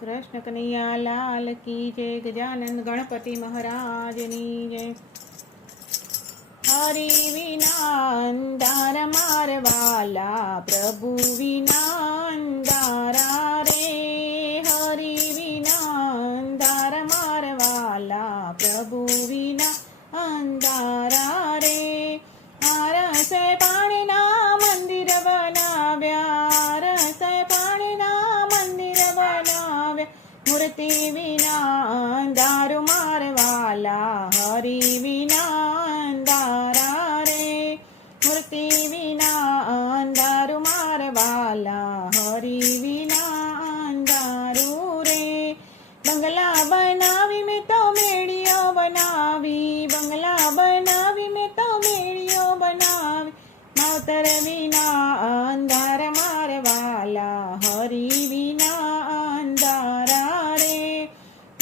કૃષ્ણ કનૈયા લાલ કી જય ગજાનંદ ગણપતિ મહારાજની જય. હરિ વિના અંધાર મારવાલા, પ્રભુ વિના મૂર્તિ વિના અંધારું મારવાલા હરિ વિના અંધારા રે મૂર્તિ વિના અંધારું મારવાલા હરિ વિના અંધારું રે બંગલા બનાવી મેં તો મેળીઓ બનાવી બંગલા બનાવી મેં તો મેળીઓ બનાવી માવતર વિના અંધાર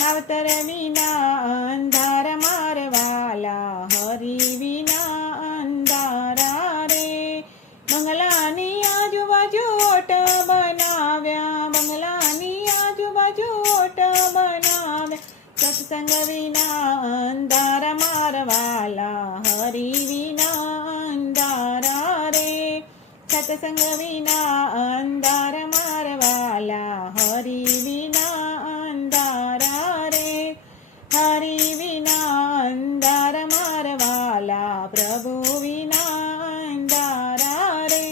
માવતર વિના અંધાર મારવાલા, હરી વિના અંધારા રે બંગલાની આજુબાજુ ઓટ બનાવ્યા બંગલાની આજુબાજુ ઓટ બનાવ્યા. સત્સંગ વિના અંધાર મારવાલા, હરી વિના અંધારા રે સત્સંગ વિના પ્રભુ વિના અંધારા રે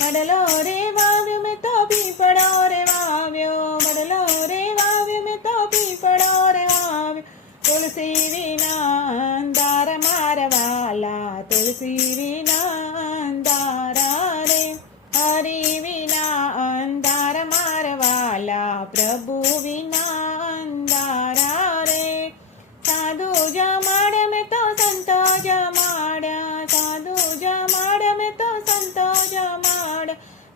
વડલો રે વાવ્યો મેં તો પીપળો રે વાવ્યો વડલો રે વાવ્યો મેં તો પીપળો રે વાવ્યો તુલસી વિના અંધાર મારવાલા તુલસી વિના અંધારા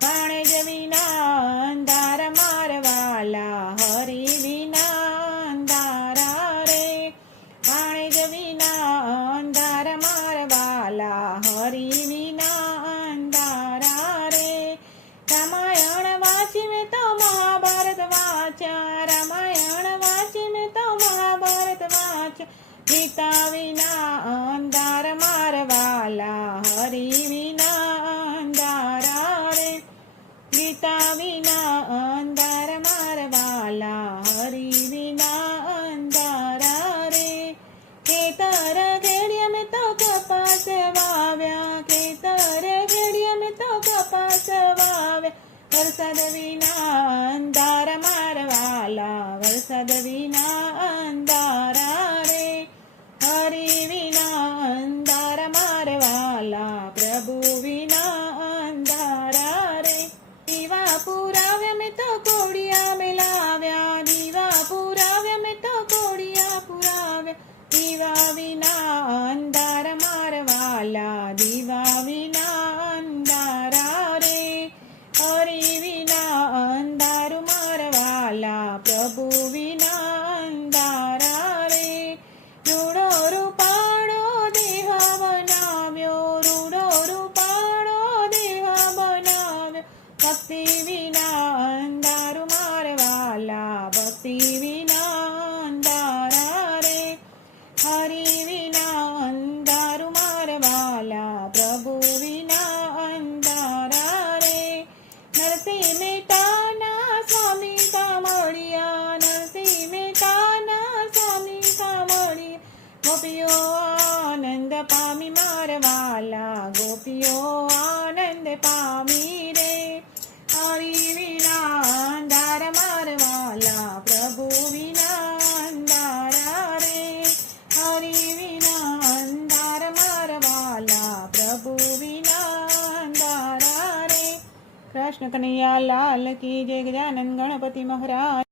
વાણેજ વિના અંધાર મારવાલા હરી વિના અંધારા રે. વાણેજ વિના અંધાર મારવાલા હરી વિના અંધારા રે. રામાયણ વાંચી મેં તો મહાભારત વાંચ્યા. રામાયણ વાંચી મેં તો મહાભારત વાંચ્યા. ગીતા વિના અંધાર મારવાલા વાવ્યા વરસાદ વિના અંધાર મારવાલા વરસાદ વિના અંધારા રે હરી વિના અંધાર મારવાલા પ્રભુ વિના અંધારા રે દીવા પુરાવ્યા મેં તો કોડિયા મેલાવ્યા દીવા પુરાવ્યા મેં તો કોડિયા પુરાવ્યા દીવા વિના અંધાર મારવાલા દીવા પ્રભુ વિના અંધારા રે રૂડો રૂપાળો દેહ બનાવ્યો રૂડો રૂપાળો દેહ બનાવ્યો. ભક્તિ ગોપીઓ આનંદ પામી મારવાલા ગોપીઓ આનંદ પામી રે હરી વિના અંધાર મારવાલા પ્રભુ વિના અંધારા રે હરી વિના અંધાર મારવાલા પ્રભુ વિના અંધારા રે કૃષ્ણ કનૈયા લાલ કી જય ગજાનંદ ગણપતિ મહારાજ